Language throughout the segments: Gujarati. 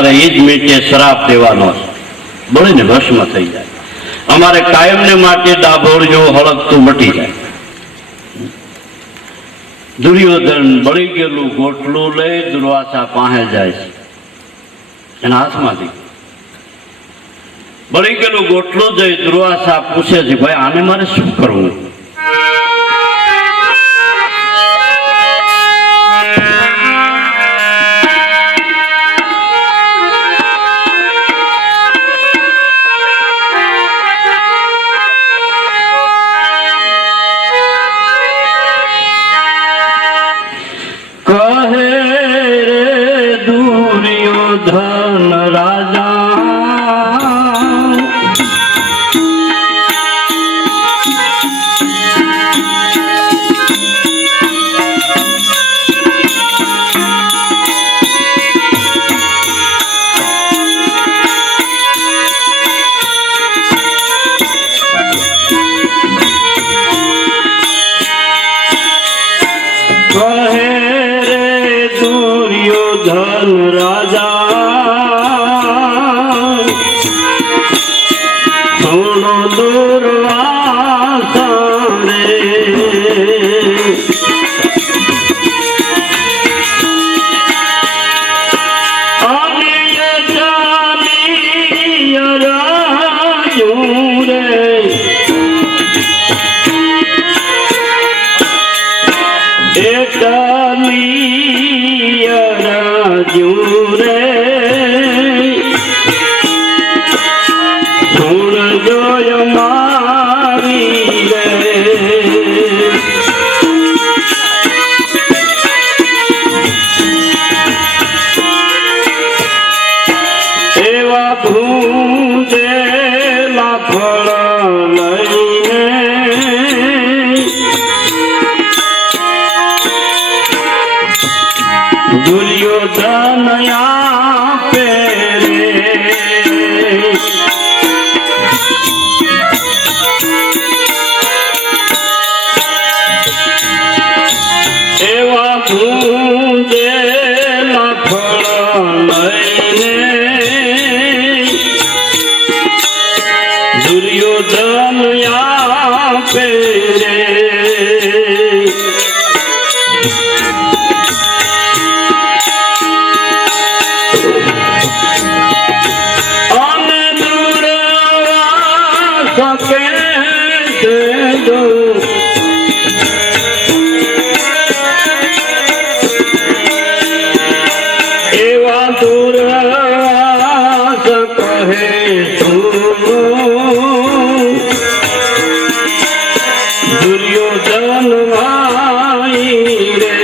અમારે એ જ મીટે શ્રાપ દેવાનો છે, બળીને ભસ્મ થઈ જાય. અમારે કાયમને માટે ડાભોળિયું હળગતું મટી જાય. દુર્યોધન બળી ગયેલું ગોટલું લઈ દુર્વાસા પાસે જાય છે, એના હાથમાંથી બળી ગયેલું ગોટલું જઈ દુર્વાસા પૂછે છે, ભાઈ આને મારે શું કરવું? ધન રાજા કહે રે દુર્યોધન રાજા દુર્યોધન આપે રે એવા ભૂંજેલા ફળ લઈને દુર્યોધન આપે રે એવા દુર્વાસ કહે દુર્યોધન ભાઈ રે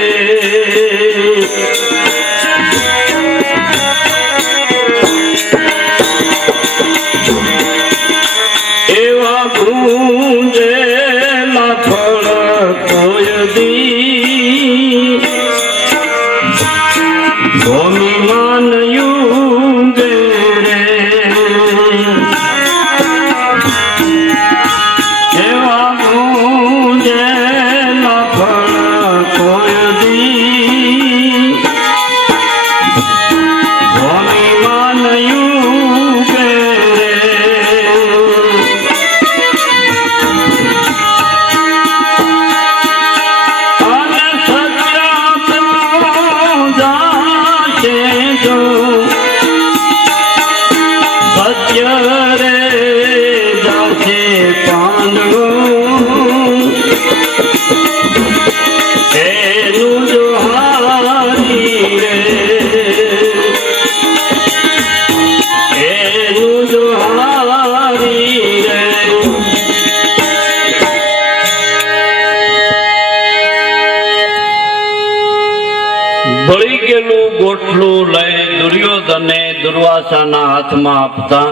એવા ભૂંજેલા ફળ કોઈ દી ભૂમિમાન યુગે રે એવા ભૂંજેલા ફળ કોઈ દી ભૂમિમાન યુગે બળી ગયેલું ગોઠલું લઈ દુર્યોધને દુર્વાસાના હાથમાં આપતા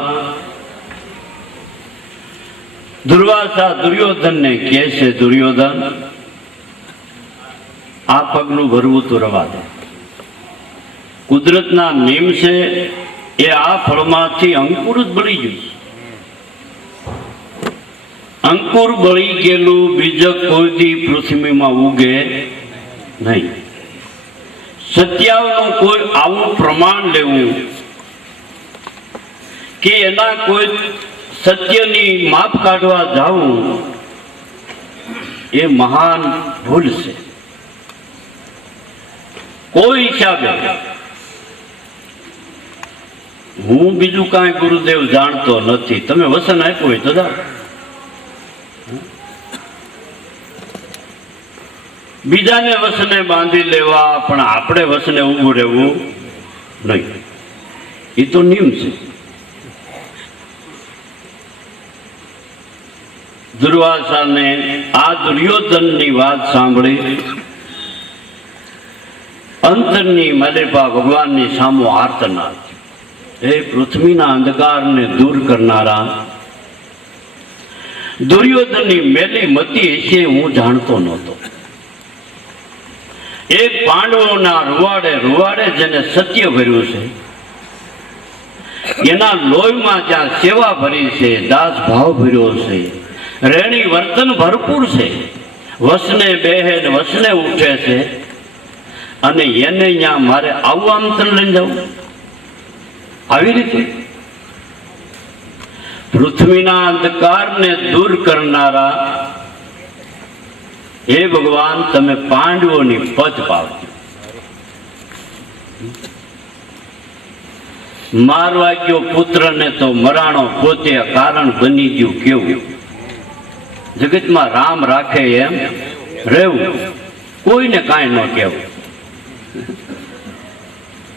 દુર્વાસા દુર્યોધનને કહે છે, દુર્યોધન આ પગલું ભરવું તો રવા દે. કુદરતના નિયમ છે એ આ ફળમાંથી અંકુર જ બળી ગયું. અંકુર બળી ગયેલું બીજ કોઈ દી પૃથ્વીમાં ઉગે નહીં. સત્યાવનું કોઈ આવું પ્રમાણ લેવું કે એના કોઈ સત્યની માપ કાઢવા જાવું એ મહાન ભૂલ છે. કોઈ હિસાબે હું બીજું કાંઈ ગુરુદેવ જાણતો નથી, તમે વસન આપ્યું હોય તો જાઓ. બીજાને વસને બાંધી લેવા, પણ આપણે વસને ઊભું રહેવું નહીં. એ તો નિયમ છે. દુર્વાસાને આ દુર્યોધનની વાત સાંભળી અંતરની મલેપા ભગવાનની સામો આર્તનાદ. એ પૃથ્વીના અંધકારને દૂર કરનારા દુર્યોધનની મેલી મતી હશે હું જાણતો નહોતો. એક પાંડવોના રૂવાડે રૂવાડે જેને સત્ય ભર્યું છે, એના લોહીમાં જ્યાં સેવા ભરી છે, દાસ ભાવ ભર્યો છે, રેણી વર્તન ભરપૂર છે, વસને બેહે ને વસને ઉઠે છે, અને એને ત્યાં મારે આવું આમંત્રણ લઈને જવું? આવી રીતે પૃથ્વીના અંધકારને દૂર કરનારા હે ભગવાન, તમે પાંડવોની પદ પાવજો. મારવા ગયો પુત્રને તો મરાણો પોતે કારણ બની ગયું. કેવું જગતમાં રામ રાખે એમ રહેવું, કોઈને કાંઈ ન કહેવું.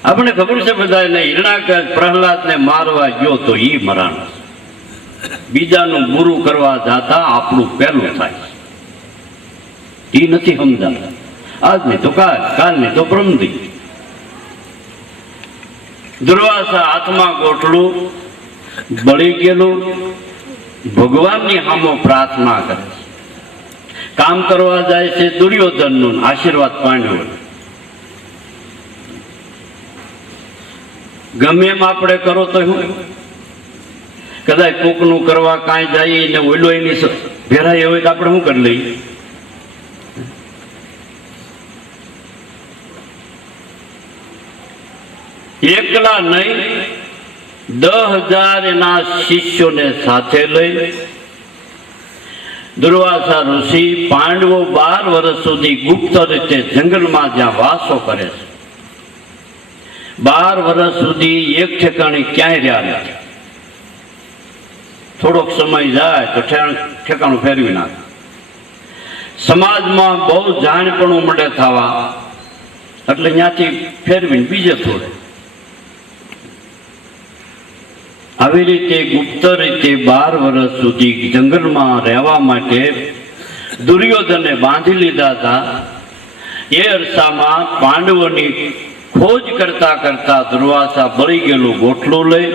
આપણે ખબર છે બધાને, હિરણાકશ પ્રહલાદને મારવા ગયો તો ઈ મરાણો. બીજાનું બુરું કરવા જાતા આપણું પહેલું થાય. એ નથી સમજાતા. આજ નહીં તો કાલ નહીં તો પ્રમદી. દુર્વાસા હાથમાં ગોઠડું બળી ગયેલું ભગવાનની સામો પ્રાર્થના કરે છે. કામ કરવા જાય છે દુર્યોધનનું, આશીર્વાદ પાંડવો. ગમે એમ આપણે કરો તો શું, કદાચ કોકનું કરવા કાંઈ જાય ને ઓઈલો એની ભેરાય હોય તો આપણે શું કરી લઈએ? એકલા નહીં, 10,000 એના શિષ્યોને સાથે લઈ દુર્વાસા ઋષિ પાંડવો 12 વર્ષ સુધી ગુપ્ત રીતે જંગલમાં જ્યાં વાસો કરે છે, 12 વર્ષ સુધી એક ઠેકાણે ક્યાંય રહ્યા નથી. થોડોક સમય જાય તો ઠેકાણું ફેરવી નાખે. સમાજમાં બહુ જાણપણું મળે થવા, એટલે ત્યાંથી ફેરવીને બીજે થોડે. આવી રીતે ગુપ્ત રીતે 12 વર્ષ સુધી જંગલમાં રહેવા માટે દુર્યોધને બાંધી લીધા હતા. એ અરસામાં પાંડવોની ખોજ કરતા કરતા દુર્વાસા બળી ગયેલું ગોઠલું લઈ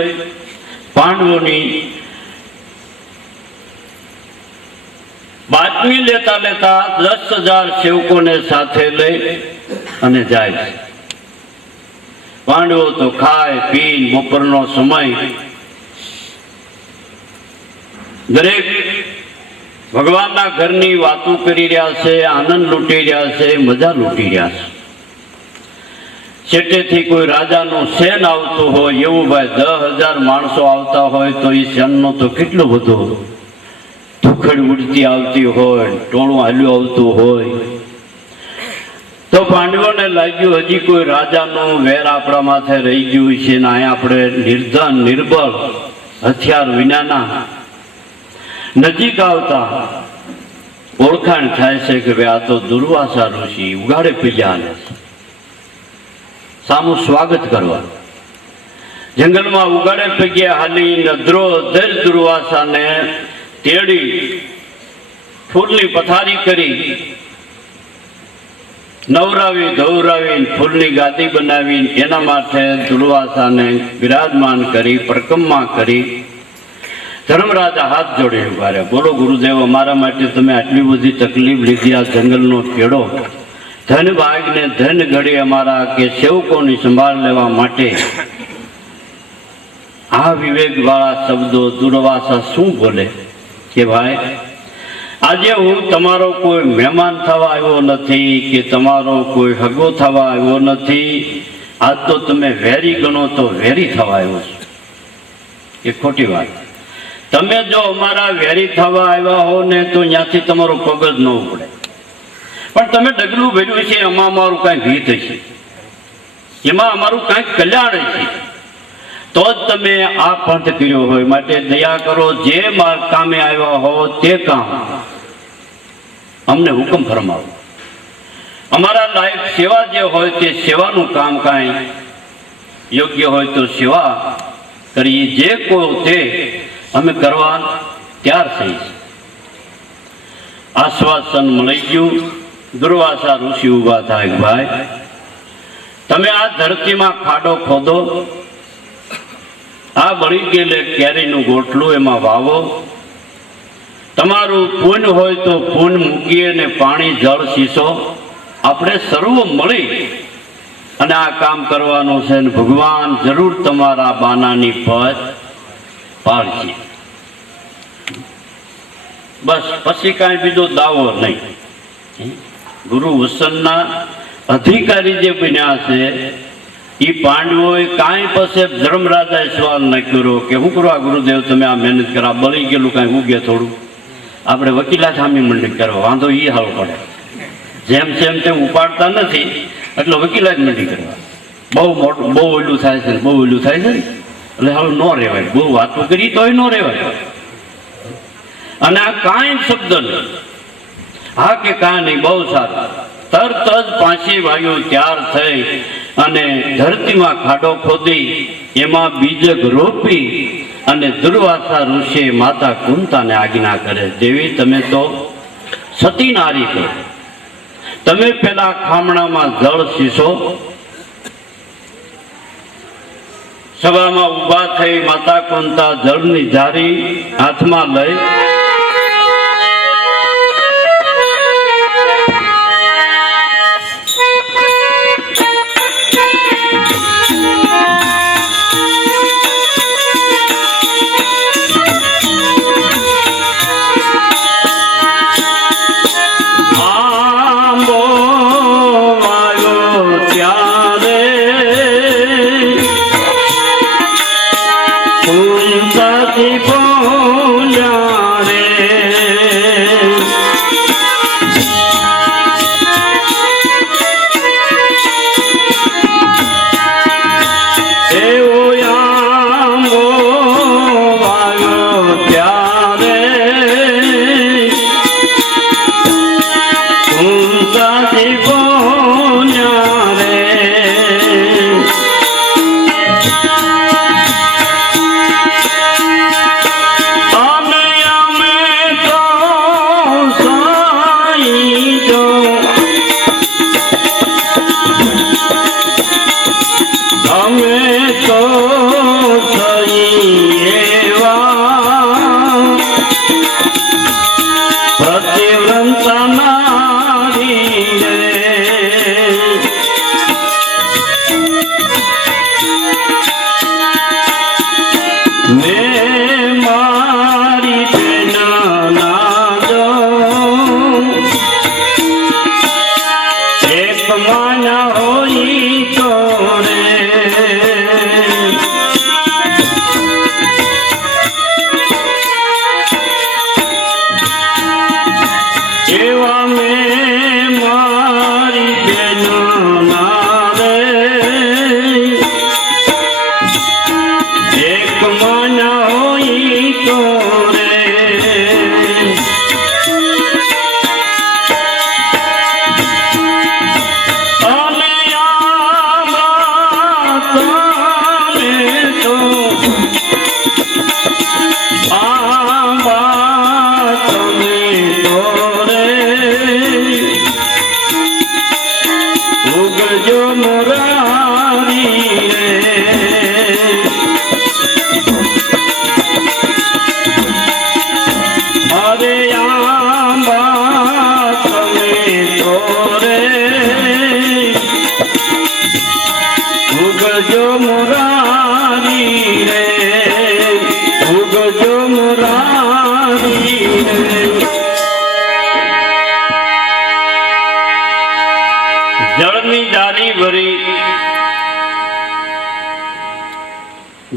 પાંડવોની બાતમી લેતા લેતા 10,000 સેવકોને સાથે લઈ અને જાય છે. પાંડવો તો ખાય પી બપોરનો સમય દરેક ભગવાનના ઘરની વાતો કરી રહ્યા છે, આનંદ લૂંટી રહ્યા છે, મજા લૂંટી રહ્યા છે. છેટેથી કોઈ રાજાનું સેન આવતું હોય એવું, ભાઈ 10,000 માણસો આવતા હોય તો એ સેનનો તો કેટલો બધો ધુખડ ઉડતી આવતી હોય, ટોળું હાલ્યું આવતું હોય. તો પાંડવોને લાગ્યું હજી કોઈ રાજાનું વેર આપણા માથે રહી ગયું છે ને અહીંયા આપણે નિર્ધન નિર્બળ હથિયાર વિનાના. નજીક આવતા ઓળખાણ થાય છે કે ભાઈ આ તો દુર્વાસા ઋષિ ઉગાડે પીજા છે. સામું સ્વાગત કરવા જંગલમાં ઉગાડે પગ્યા હાલી નદરો દર દુર્વાસાને તેડી ફૂલની પથારી કરી, નવરાવી ધોવરાવી ફૂલની ગાદી બનાવી એના માથે દુર્વાસાને બિરાજમાન કરી પરકમમાં કરી ધર્મરાજા હાથ જોડી ઉભા રહ્યા. બોલો ગુરુદેવ, અમારા માટે તમે આટલી બધી તકલીફ લીધી, આ જંગલનો ખેડો ધન ભાગને ધન ઘડી અમારા કે સેવકોની સંભાળ લેવા માટે આ વિવેક વાળા શબ્દો દુર્વાસા શું બોલે કે ભાઈ આજે હું તમારો કોઈ મહેમાન થવા આવ્યો નથી કે તમારો કોઈ હગો થવા આવ્યો નથી. આજ તો તમે વેરી ગણો તો વેરી થવા આવ્યો છો. એ ખોટી વાત. તમે જો અમારા વેરી થવા આવ્યા હો ને તો ત્યાંથી તમારો પગ જ ન ઉપડે. પણ તમે ડગલું ભર્યું છે એમાં અમારું કાંઈક હિત છે, એમાં અમારું કાંઈક કલ્યાણ છે, તો જ તમે આ પંથ કર્યો હોય. માટે દયા કરો, જે કામે આવ્યા હો તે કામ અમને હુકમ ફરમાવો. અમારા લાયક સેવા જે હોય તે સેવાનું કામ કાંઈ યોગ્ય હોય તો સેવા કરીએ. જે કોઈ તે અમે કરવા તૈયાર થઈ. આશ્વાસન મળી ગયું. દુર્વાસા ઋષિ ઉભા થાય, ભાઈ તમે આ ધરતીમાં ખાડો ખોદો, આ બળી ગયેલે કેરીનું ગોટલું એમાં વાવો. તમારું પૂન હોય તો પૂન મૂકીએ ને પાણી જળ સીસો. આપણે સર્વ મળી અને આ કામ કરવાનું છે ને ભગવાન જરૂર તમારા બાનાની પદ પાડશે. બસ પછી કાંઈ બીજો દાવો નહીં. ગુરુ વસનના અધિકારી જે બન્યા છે એ પાંડવોએ કાંઈ પછી ધર્મરાજાએ સવાલ ન કર્યો કે હું કરવા ગુરુદેવ તમે આ મહેનત કરા, બળી ગયેલું કાંઈ ઉગે થોડું, આપણે વકીલા સામી મંડી કરવા, વાંધો એ હાલ પડે. જેમ જેમ તેમ ઉપાડતા નથી એટલે વકીલા જ મંડી કરવા. બહુ મોટું બહુ ઓલું થાય છે, બહુ ઓલું થાય છે ને એટલે હવે ન રહેવાય. બહુ વાતો કરી તોય ન રહેવાય. અને આ કાંઈ શબ્દ નહીં, હા કે કાંઈ નહીં, બહુ સારું. તરત જ 5 ભાઈઓ તૈયાર થઈ અને ધરતીમાં ખાડો ખોદી એમાં બીજક રોપી અને દુર્વાસા ઋષિએ માતા કુંતાને આજ્ઞા કરે, દેવી તમે તો સતી નારી છો, તમે પેલા ખામણામાં જળ સીસો. સભામાં ઊભા થઈ માતા કુંતા જળની જારી હાથમાં લઈ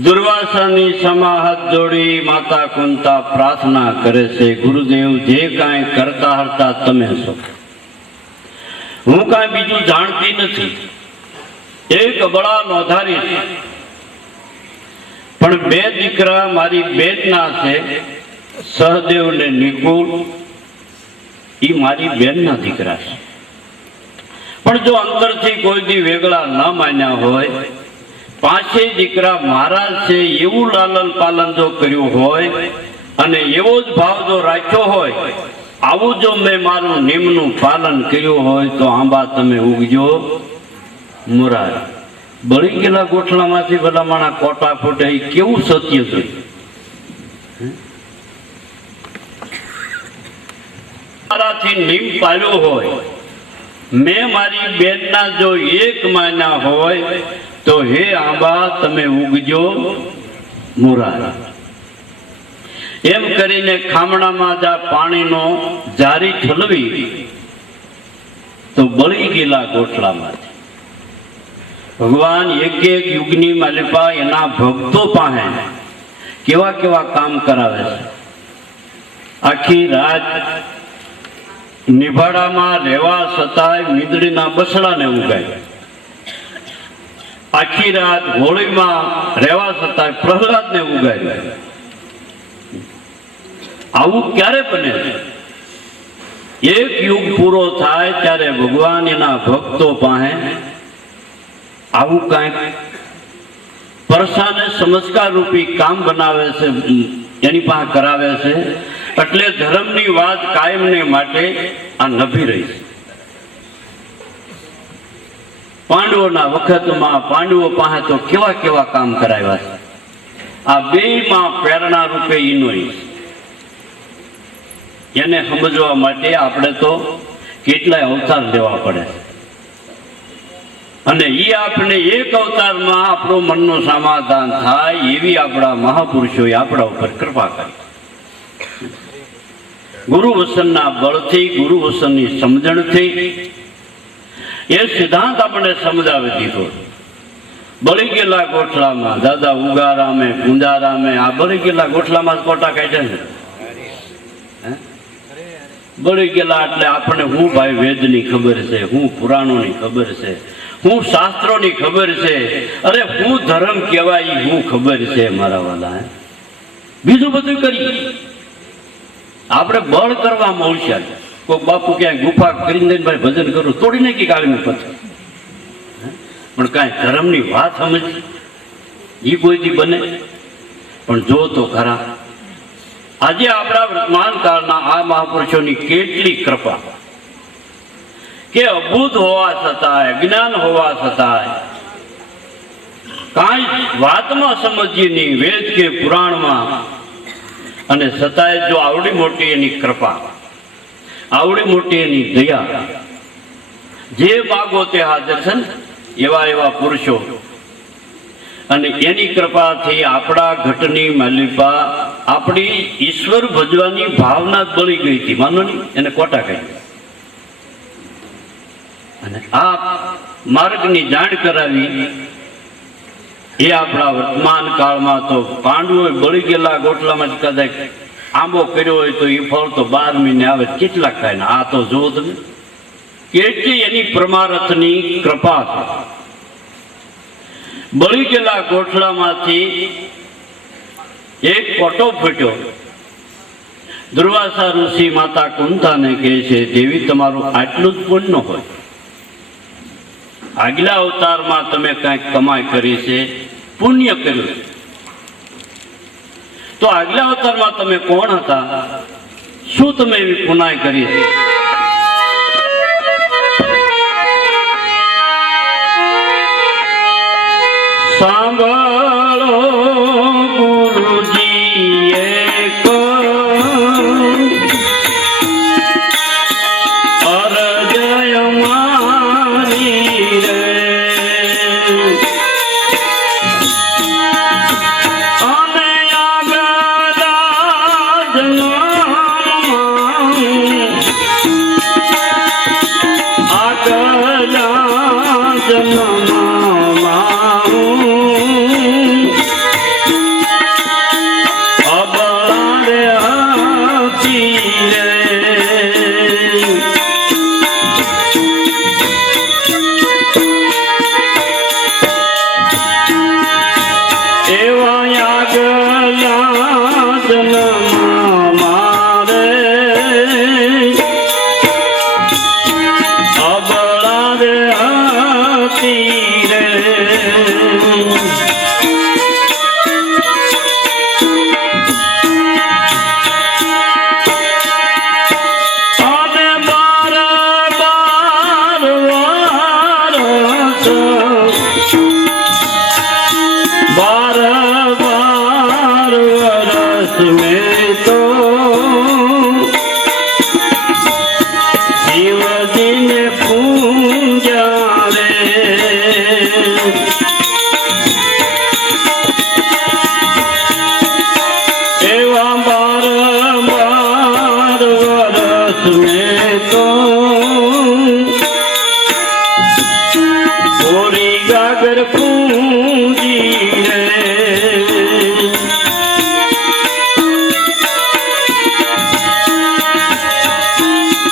દુર્વાસાની સમા હાથ જોડી માતા કુંતા પ્રાર્થના કરે છે, ગુરુદેવ જે કાંઈ કરતા હરતા તમે છો, હું કાંઈ બીજું જાણતી નથી, એક અબળા નોંધારી છે, પણ બે દીકરા મારી બેનના છે, સહદેવ ને નિકુળ, એ મારી બેનના દીકરા છે. પણ જો અંતરથી કોઈ દી વેગળા ન માન્યા હોય, પાંચે દીકરા મારા છે એવું લાલન પાલન જો કર્યું હોય અને એવો જ ભાવ જો રાખ્યો હોય, આવું જો મેં મારું નિયમનું પાલન કર્યું હોય તો આંબા તમે ઉગજો મુરાર. બળી ગયેલા ગોઠલામાંથી ભલામણા કોટા ફૂટે, એ કેવું સત્ય જોયું. મારાથી નિયમ પાળ્યો હોય, મેં મારી બેનના જો એક માન્યા હોય તો હે આંબા તમે ઉગજો મુરાર. એમ કરીને ખામણામાં જા પાણીનો જારી ઠલવી તો બળી ગયેલા ગોઠલામાંથી ભગવાન એક એક યુગની માલિપા એના ભક્તો પાસે કેવા કેવા કામ કરાવે છે. આખી રાત નિભાડામાં રહેવા છતાંય મીંદડીના બસડાને ઉગાય, આખી રાત હોળીમાં રહેવા છતાંય પ્રહલાદને ઉગાય. આવું ક્યારે બને? એક યુગ પૂરો થાય ત્યારે ભગવાન એના ભક્તો પાસે આવું કાંઈક પરસાને સંસ્કાર રૂપી કામ બનાવે છે, એની પાસે કરાવે છે. એટલે ધર્મની વાત કાયમને માટે આ નભી રહી છે. પાંડવોના વખતમાં પાંડવો પાસે તો કેવા કેવા કામ કરાવ્યા છે. આ બેમાં પ્રેરણા રૂપે ઈનો એને સમજવા માટે આપણે તો કેટલાય અવતાર લેવા પડે અને એ આપણે એક અવતારમાં આપણું મનનું સમાધાન થાય એવી આપણા મહાપુરુષોએ આપણા ઉપર કૃપા કરી. ગુરુ વસનના બળથી, ગુરુ વસનની સમજણથી એ સિદ્ધાંત આપણે સમજાવી દીધો. બળી ગયેલા ગોઠલામાં દાદા ઉગારામે ગુંજારામે આ બળી ગયેલા ગોઠલામાં કોટા કાઢ્યા છે. બળી ગયેલા એટલે આપણે હું ભાઈ વેદની ખબર છે, હું પુરાણોની ખબર છે, હું શાસ્ત્રોની ખબર છે, અરે હું ધર્મ કહેવાય હું ખબર છે મારા વાલા. બીજું બધું કરી આપણે બળ કરવામાં હોશિયાર. કોઈ બાપુ ક્યાંય ગુફા કરીને ભાઈ ભજન કરું તોડી નાખી કાળીનું પથ્થર, પણ કાંઈ ધર્મની વાત સમજી એ કોઈથી બને? પણ જો તો ખરા આજે આપણા વર્તમાન કાળના આ મહાપુરુષોની કેટલી કૃપા કે અબૂધ હોવા છતાંય, જ્ઞાન હોવા છતાંય કાંઈ વાતમાં સમજીએ નહીં, વેદ કે પુરાણમાં, અને છતાંય જો આવડી મોટી એની કૃપા, આવડી મોટી એની દયા, જે માગો તે હાજર છે ને એવા એવા પુરુષો, અને એની કૃપાથી આપણા ઘટની માલિપા આપણી ઈશ્વર ભજવાની ભાવના જ બળી ગઈ હતી. માનો નહીં, એને કોટા કહી. અને આ માર્ગની જાણ કરાવી એ આપણા વર્તમાન કાળમાં તો પાંડવોએ બળી ગયેલા ગોટલામાં કદાચ આંબો કર્યો હોય તો એ ફળ તો 12 મહિને આવે, કેટલા ખાય ને. આ તો જુઓ તમે કેટલી એની પરમારથની કૃપા છે. બળી ગયેલા ગોઠલામાંથી એક કોટો ફૂટ્યો. દુર્વાસા ઋષિ માતા કુંતાને કહે છે, દેવી તમારું આટલું જ પુણ્ય હોય, આગલા અવતારમાં તમે કંઈક કમાઈ કરી છે, પુણ્ય કર્યું છે, તો આગલા અવતારમાં તમે કોણ હતા, શું તમે એવી પુનાઈ કરી છે? સાંભળો ગુરુજીએ અરજય મારી રે, અને આગલા જન્મમાં વરસ મેં તો શિવજીને પૂજા રે એવા 12 વરસ મેં તો કોરી ગાગર પૂજી રે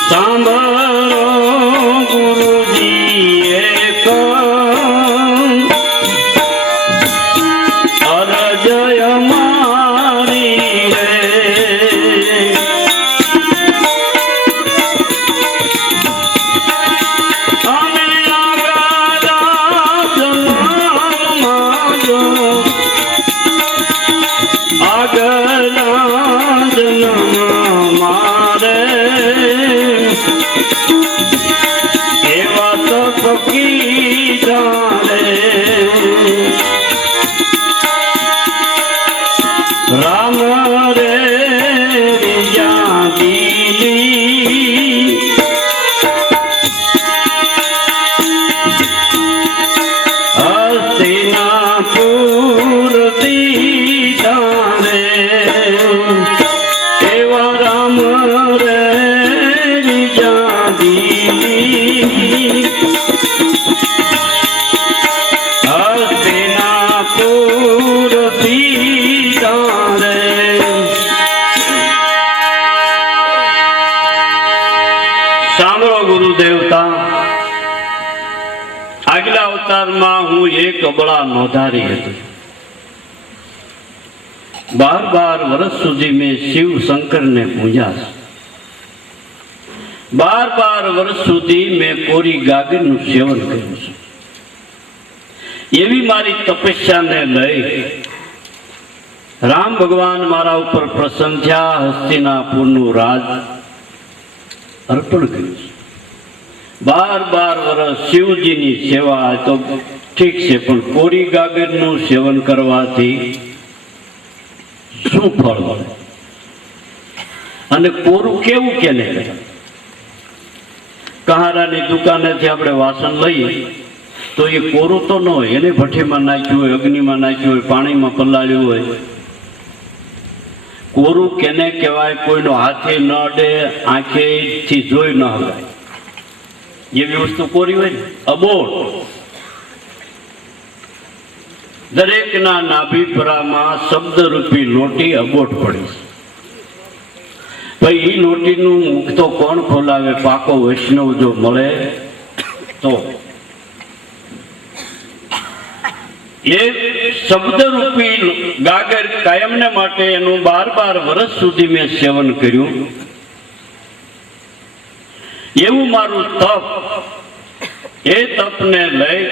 સાંભળો ગુરુજી એક અરજય મારી રે અમે આગલા જન્મ મારે એવા તપ કીધા રે રામ રે યાદીલી હસ્તિનાપુર દીધા રે એવા રામ રે યાદીલી હસ્તિનાપુર દીધા રે સાંભળો ગુરુ દેવતા આગલા અવતારમાં હું એક અબળા નોધારી હતી 12 વર્ષ સુધી મેં શિવ શંકરને પૂજ્યા 12 વર્ષ સુધી મેં કોરી ગાગરનું સેવન કર્યું છે એવી મારી તપસ્યાને લઈ રામ ભગવાન મારા ઉપર પ્રસન્ન થયા હસ્તિનાપુરનું રાજ અર્પણ કર્યું છે 12 વર્ષ શિવજીની સેવા તો ઠીક છે પણ કોરી ગાગરનું સેવન કરવાથી શું ફળ મળે અને કોરું કેવું કેને કહારાની દુકાનેથી આપણે વાસણ લઈએ તો એ કોરું તો ન હોય એને ભઠ્ઠીમાં નાખ્યું હોય અગ્નિમાં નાખ્યું હોય પાણીમાં પલાળ્યું હોય કોરું કેને કહેવાય કોઈનો હાથે ન અડે આંખેથી જોઈ ન હગાય એવી વસ્તુ કોરી હોય ને અબોટ દરેકના નાભીપરામાં શબ્દરૂપી લોટી અબોટ પડી ભાઈ એ લોટીનું મુખ તો કોણ ખોલાવે પાકો વૈષ્ણવ જો મળે તો એ શબ્દરૂપી ગાગર કાયમને માટે એનું 12 વર્ષ સુધી મેં સેવન કર્યું એવું મારું તપ એ તપને લઈ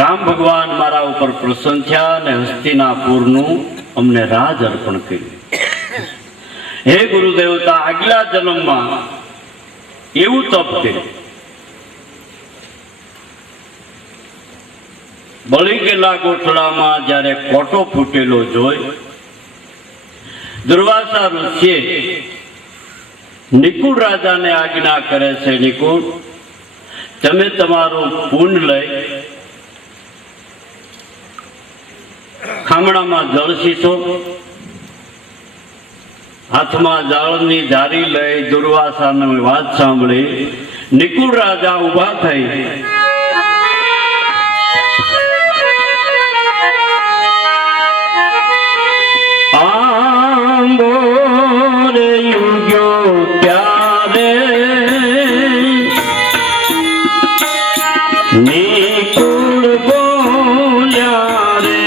રામ ભગવાન મારા ઉપર પ્રસન્ન થયા અને હસ્તિનાપુરનું અમને રાજ અર્પણ કર્યું હે ગુરુદેવતા આગલા જન્મમાં એવું તપ કર્યું બળી ગયેલા ગોઠડામાં જ્યારે કોટો ફૂટેલો જોઈ દુર્વાસા ઋષિએ નિકુળ રાજાને આજ્ઞા કરે છે નિકુળ તમે તમારું પૂંડ લઈ ખામણામાં જળ સીસો હાથમાં જાળની ધારી લઈ દુર્વાસાની વાત સાંભળી નિકુળ રાજા ઊભા થઈ આંબોરે યુગ્યો ત્યારે નિકુળ બોલ્યા રે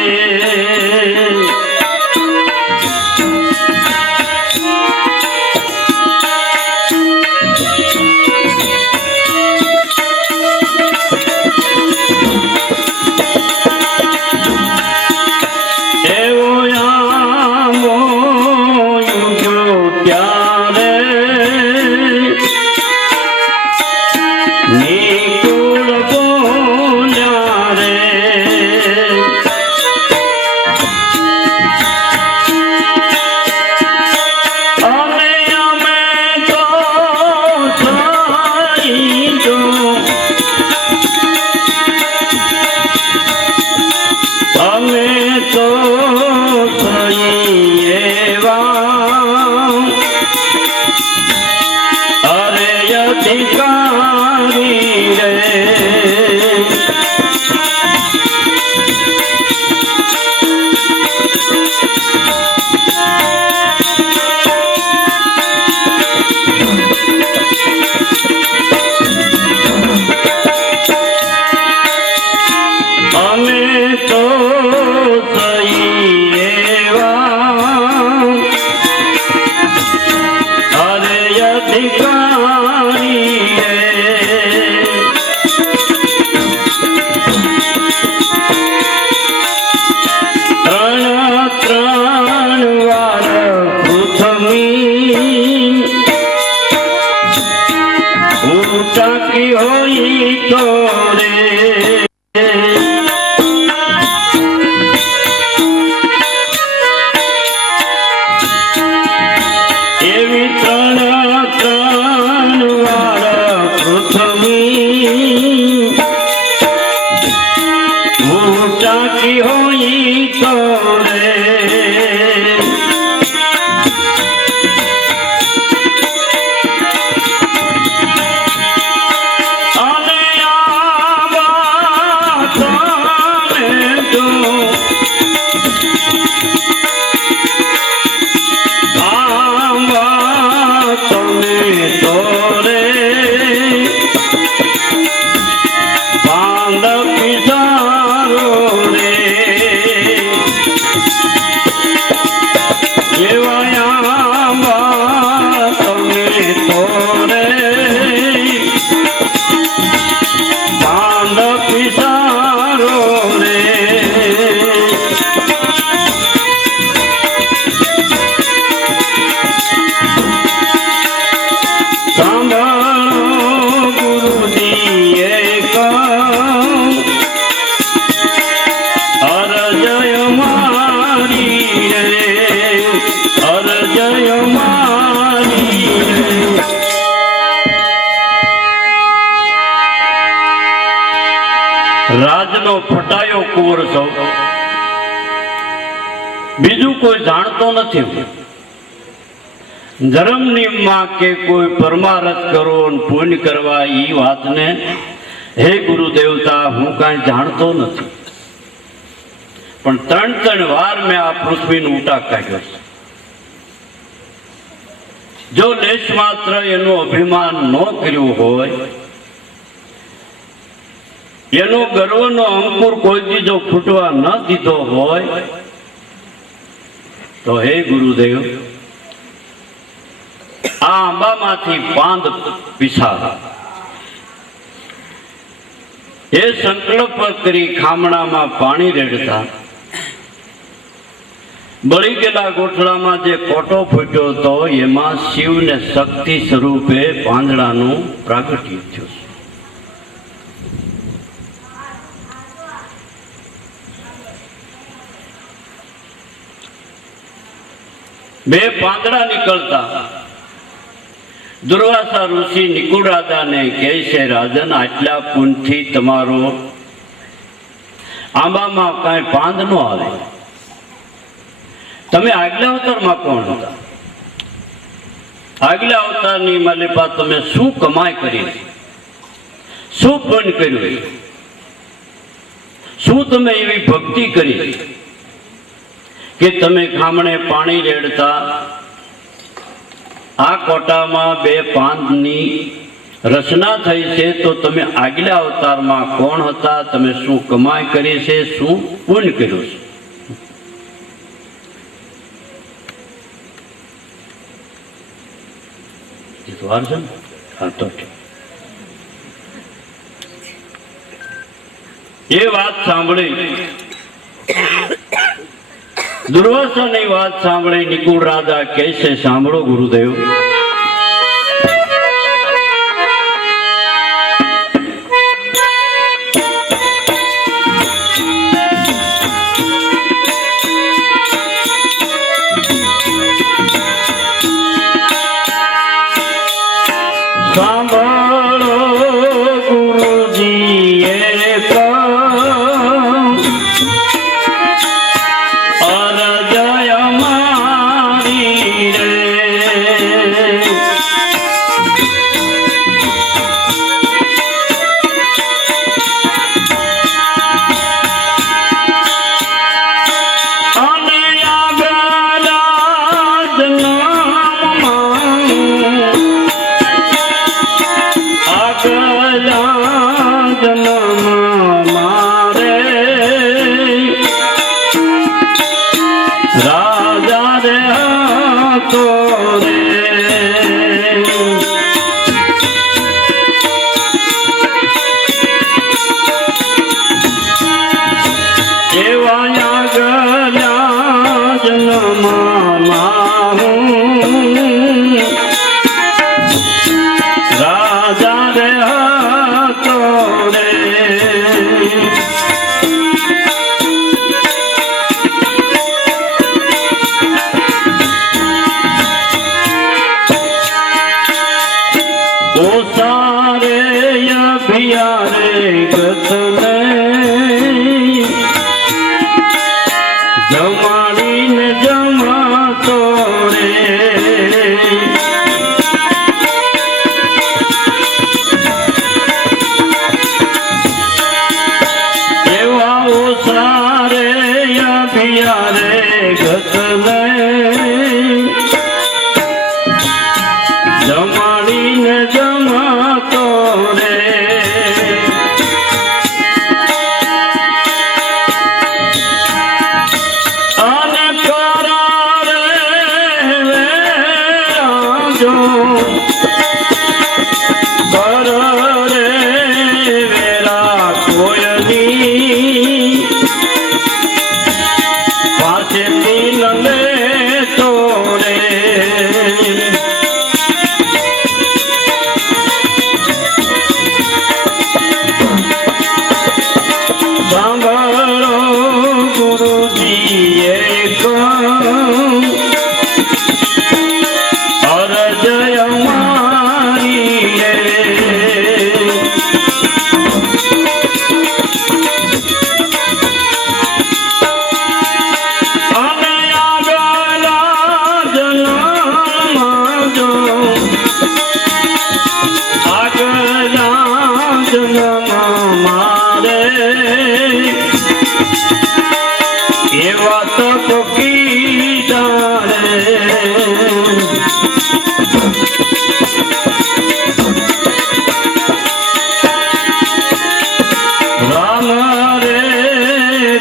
ત્રણ વાર પૃથ્વી ઊંચાકી હોય તો રે એવી ત્રણ વાર પૃથ્વી ઊંચાકી હોય તો રે રાજનો ફટાયો કુંવર સૌ બીજું કોઈ જાણતો નથી. ધર્મની માં કે કોઈ પરમારથ કરો અને પુણ્ય કરવા એ વાતને હે ગુરુ દેવતા હું કાંઈ જાણતો નથી, પણ ત્રણ વાર મેં આ પૃથ્વીનું ઉટાક કાઢ્યો છે. જો લેશ માત્ર એનું અભિમાન ન કર્યું હોય, એનો ગર્વનો અંકુર કોઈ દીધો ફૂટવા ન દીધો હોય તો હે ગુરુદેવ આ આંબામાંથી પાંદ પીછા એ સંકલ્પ કરી ખામણામાં પાણી રેડતા બળી ગયેલા ગોઠડામાં જે કોટો ફૂટ્યો હતો એમાં શિવને શક્તિ સ્વરૂપે પાંદડાનું પ્રાગટ્ય થયું. બે પાંદડા નીકળતા દુર્વાસા ઋષિ નિકુળ રાજાને કહે છે, રાજન આટલા પુણ્યથી તમારો આંબામાં કાંઈ પાંદ ન આવે. તમે આગલા અવતારમાં કોણ હતા? આગલા અવતારની માલિપા તમે શું કમાઈ કરી, શું પુણ્ય કર્યું, શું તમે એવી ભક્તિ કરી કે તમે ખામણે પાણી રેડતા આ કોટામાં બે પાંદની રચના થઈ છે? તો તમે આગલા અવતારમાં કોણ હતા? તમે શું કમાઈ કરી છે, શું પુણ્ય કર્યું છે? એ વાત સાંભળી દુર્વાસાની વાત સાંભળી નિકુળ રાજા કહે છે, સાંભળો ગુરુદેવ, સાંભળો ગુરુજીએ અરજય મારી રે જમાડીને જમાતો રે એવા ઓછા રે અભિયા રે ગતલે જમાડીને જમાતો રે એવા તો કીધારે રામ રે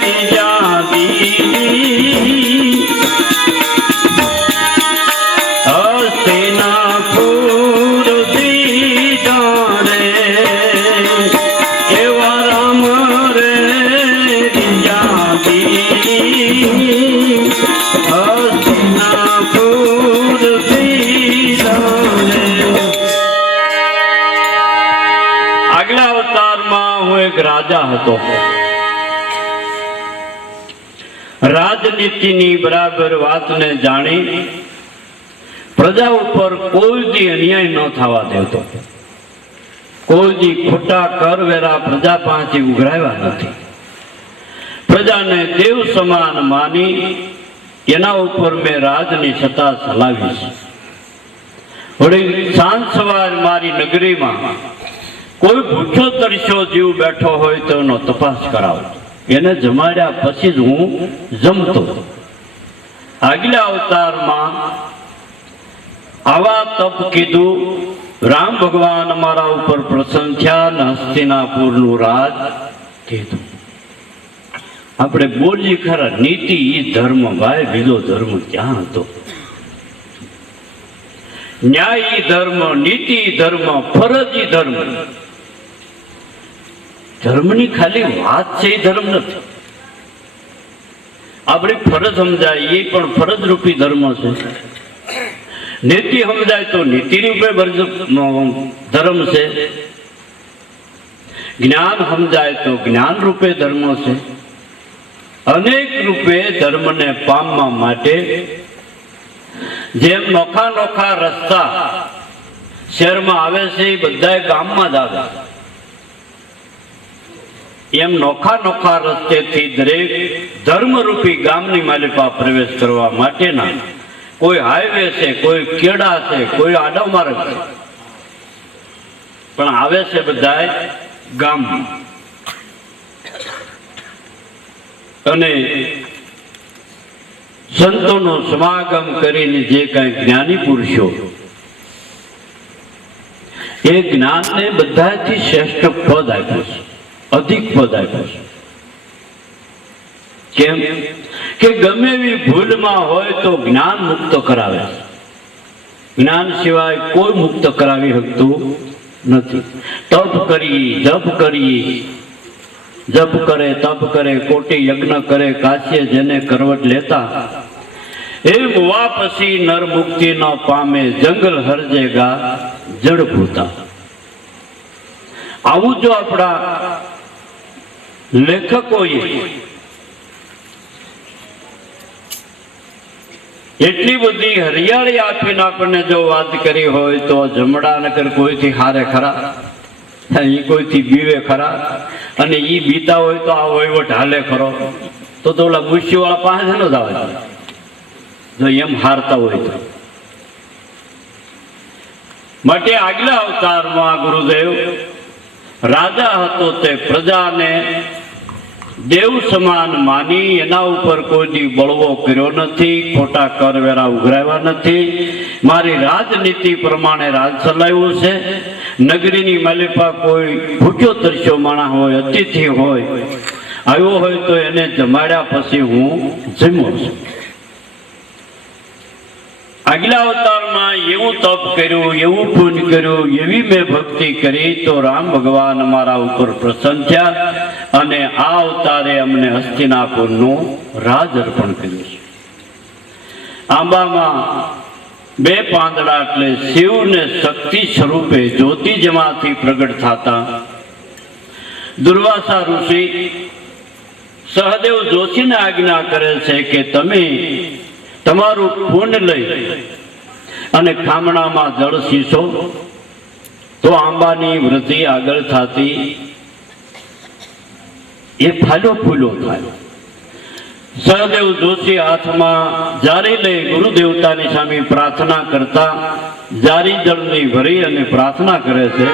બીજા દીદી હસ્તિનાપુર દીધા રે એવા રામ રે બીજા દીદી હસ્તિનાપુર દીધા રે આગલા અવતારમાં હું એક રાજા હતો રાજનીતિની બરાબર વાતને જાણી પ્રજા ઉપર કોઈ દી અન્યાય ન થવા દેતો કોઈ દી ખોટા કરવેરા પ્રજા પાસે ઉઘરાવ્યા નથી પ્રજાને દેવ સમાન માની એના ઉપર મેં રાજની સત્તા ચલાવી છે વળી સાંજ સવાર મારી નગરીમાં કોઈ ભૂખો તરસ્યો જીવ બેઠો હોય તો એનો તપાસ કરાવો એને જમાડ્યા પછી જ હું જમતો આગલા અવતારમાં આવા તપ કીધું રામ ભગવાન અમારા ઉપર પ્રસન્ન થયા ને હસ્તિનાપુરનું રાજ કીધું આપણે બોલી ખરા નીતિ ઈ ધર્મ ભાઈ બીજો ધર્મ ક્યાં હતો ન્યાય ઈ ધર્મ નીતિ ઈ ધર્મ ફરજ ઈ ધર્મ ધર્મની ખાલી વાત છે એ ધર્મ નથી આપણી ફરજ સમજાય એ પણ ફરજ રૂપી ધર્મ છે નીતિ સમજાય તો નીતિ રૂપે ધર્મ છે જ્ઞાન સમજાય તો જ્ઞાન રૂપે ધર્મ છે અનેક રૂપે ધર્મને પામવા માટે જેમ નોખા નોખા રસ્તા શહેરમાં આવે છે એ બધા ગામમાં જ આવે એમ નોખા નોખા રસ્તેથી દરેક ધર્મરૂપી ગામની માલિકા પ્રવેશ કરવા માટેના કોઈ હાઈવે છે કોઈ કેડા છે કોઈ આડો માર્ગ છે પણ આવે છે બધા ગામ અને સંતોનો સમાગમ કરીને જે કઈ જ્ઞાની પુરુષો એ જ્ઞાનને બધાથી શ્રેષ્ઠ પદ આપ્યું છે અધિક પદ આપ્યું છે કેમ કે ગમે એવી ભૂલમાં હોય તો જ્ઞાન મુક્ત કરાવે જ્ઞાન સિવાય કોઈ મુક્ત કરાવી શકતું નથી તપ કરી જપ કરી જપ કરે તપ કરે કોટી યજ્ઞ કરે કાશ્ય જેને કરવટ લેતા એ મુવા પછી નર મુક્તિ ન પામે જંગલ હરજેગા જડ ભૂતા આવું જો આપણા લેખકોએ એટલી બધી હરિયાળી આપીને આપણને જો વાત કરી હોય તો જમડા નકર કોઈથી હારે ખરા એ કોઈથી બીવે ખરા અને ઈ બીતા હોય તો આ વહીવટ હાલે ખરો તો ઓલા મુશી વાળા પાસે ન જ આવે જો એમ હારતા હોય તો. માટે આગલા અવતારમાં ગુરુદેવ રાજા હતો તે પ્રજાને દેવ સમાન માની એના ઉપર કોઈ દી બળવો કર્યો નથી, ખોટા કરવેરા ઉઘરાવ્યા નથી, મારી રાજનીતિ પ્રમાણે રાજ ચલાવ્યું છે. નગરીની માલિપા કોઈ ભૂખ્યો તરસ્યો માણસ હોય, અતિથિ હોય, આવ્યો હોય તો એને જમાડ્યા પછી હું જમ્યો છું. આગલા અવતારમાં એવું તપ કર્યું, એવું પુણ્ય કર્યું, એવી મેં ભક્તિ કરી તો રામ ભગવાન અમારા ઉપર પ્રસન્ન થયા અને આ અવતારે અમને હસ્તિનાપુરનું રાજ અર્પણ કર્યું છે. આંબામાં બે પાંદડા એટલે શિવને શક્તિ સ્વરૂપે જ્યોતિ જેમાંથી પ્રગટ થતા દુર્વાસા ઋષિ સહદેવ જોશીને આજ્ઞા કરે છે કે તમે તમારું પુણ્ય લઈ અને ખામણામાં જળ સીસો તો આંબાની વૃદ્ધિ આગળ થતી એ ફાલો ફૂલો થાય. સહદેવ જોશી હાથમાં જારી લઈ ગુરુદેવતાની સામે પ્રાર્થના કરતા જારી જળની ભરી અને પ્રાર્થના કરે છે.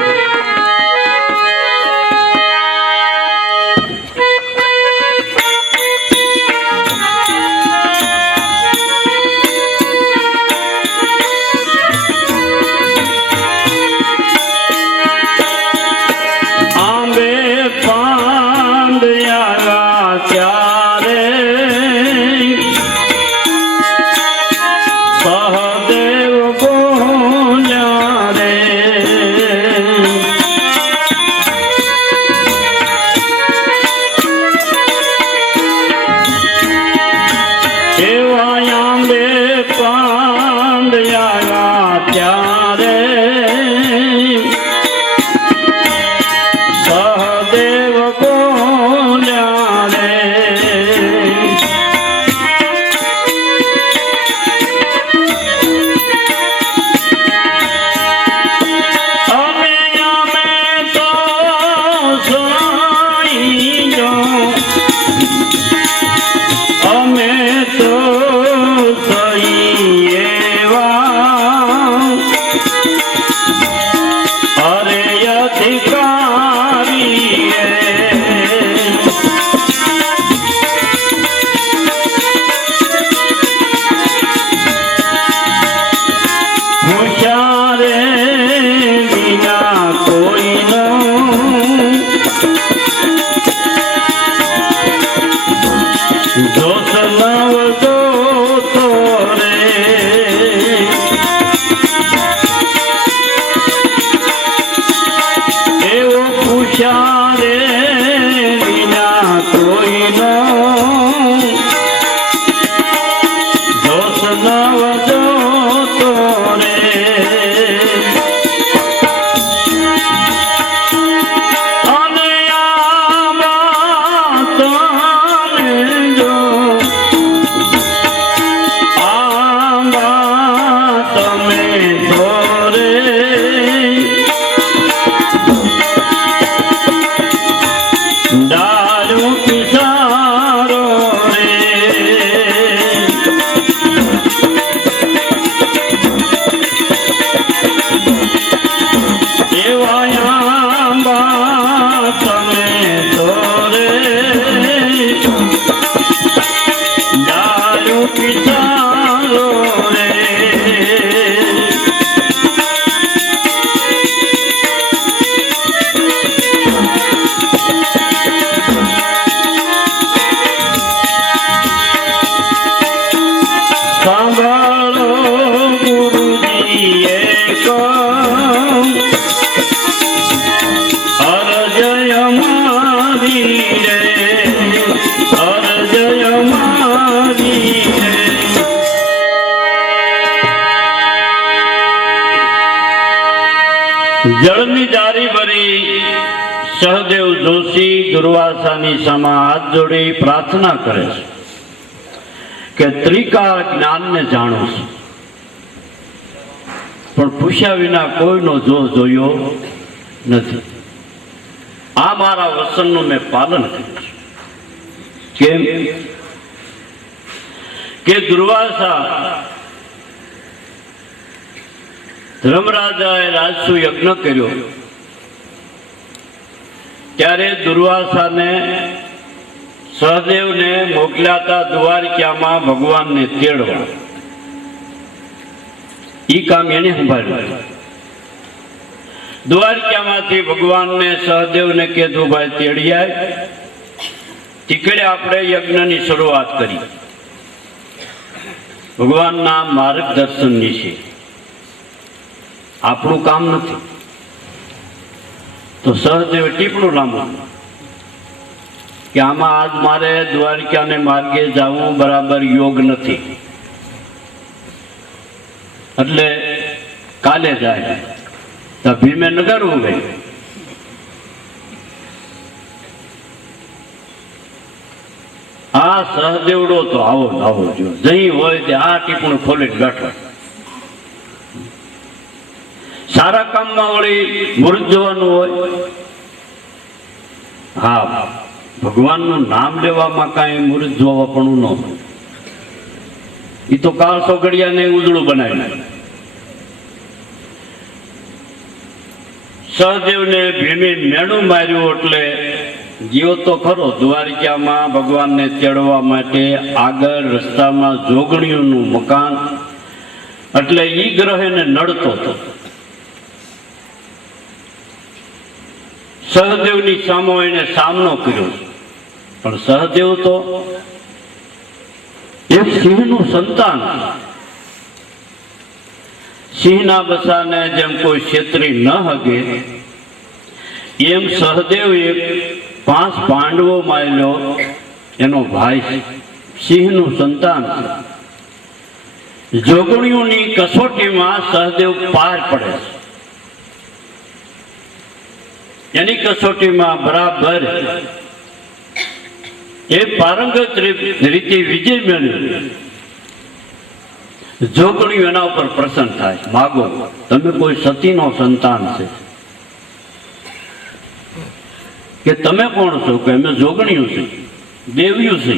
જળની જારી ભરી સહદેવ જોશી દુર્વાસાની સામે હાથ જોડી પ્રાર્થના કરે છે કે ત્રિકાળ જ્ઞાનને જાણું છું, પણ પૂછ્યા વિના કોઈનો જોશ જોયો નથી. આ મારા વચનનું મેં પાલન કર્યું છે. કેમ? કે દુર્વાસા ધર્મરાજાએ રાજસુ યજ્ઞ કર્યો ત્યારે દુર્વાસાને સહદેવને મોકલ્યા હતા દ્વારકામાં ભગવાનને તેડવા. ઈ કામ એને સંભાળ્યું. દ્વારકામાંથી ભગવાનને સહદેવને કીધું ભાઈ તેડી આવ. તીકડે આપણે યજ્ઞની શરૂઆત કરી. ભગવાનના માર્ગદર્શનની છે, આપણું કામ નથી. તો સહદેવ ટીપણું લાંબુ કે આમાં આજ મારે દ્વારકાને માર્ગે જવું બરાબર યોગ નથી, એટલે કાલે જાય. તો ભીમે નગરવું ગઈ. આ સહદેવડો તો આવો જો જઈ હોય તે આ ટીપણું ખોલીને બેઠો. સારા કામમાં વળી મુહૂર્ત જોવાનું હોય. હા, ભગવાનનું નામ લેવામાં કાંઈ મુહૂર્ત જોવા પણ ન હોય. એ તો કાળ સોગડિયાને ઉજળું બનાવી નાખે. સહદેવને ભીમે મેણું માર્યું એટલે ગયો તો ખરો દ્વારકામાં ભગવાનને તેડવા માટે. આગળ રસ્તામાં જોગણીઓનું મકાન, એટલે ઈ ગ્રહેને નડતો હતો. સહદેવની સામો એને સામનો કર્યો, પણ સહદેવ તો એક સિંહનું સંતાન. સિંહના બસાને જેમ કોઈ છેતરી ન હગે એમ સહદેવ એક 5 પાંડવો માયલો એનો ભાઈ સિંહનું સંતાન. જોગણીઓની કસોટીમાં સહદેવ પાર પડે છે. એની કસોટીમાં બરાબર એ પારંગત રીતે વિજય મેળવ્યો. જોગણીઓ એના ઉપર પ્રસન્ન થાય. માગો, તમે કોઈ સતીનો સંતાન છે કે તમે કોણ છો? કે અમે જોગણીઓ છે, દેવ્યું છે.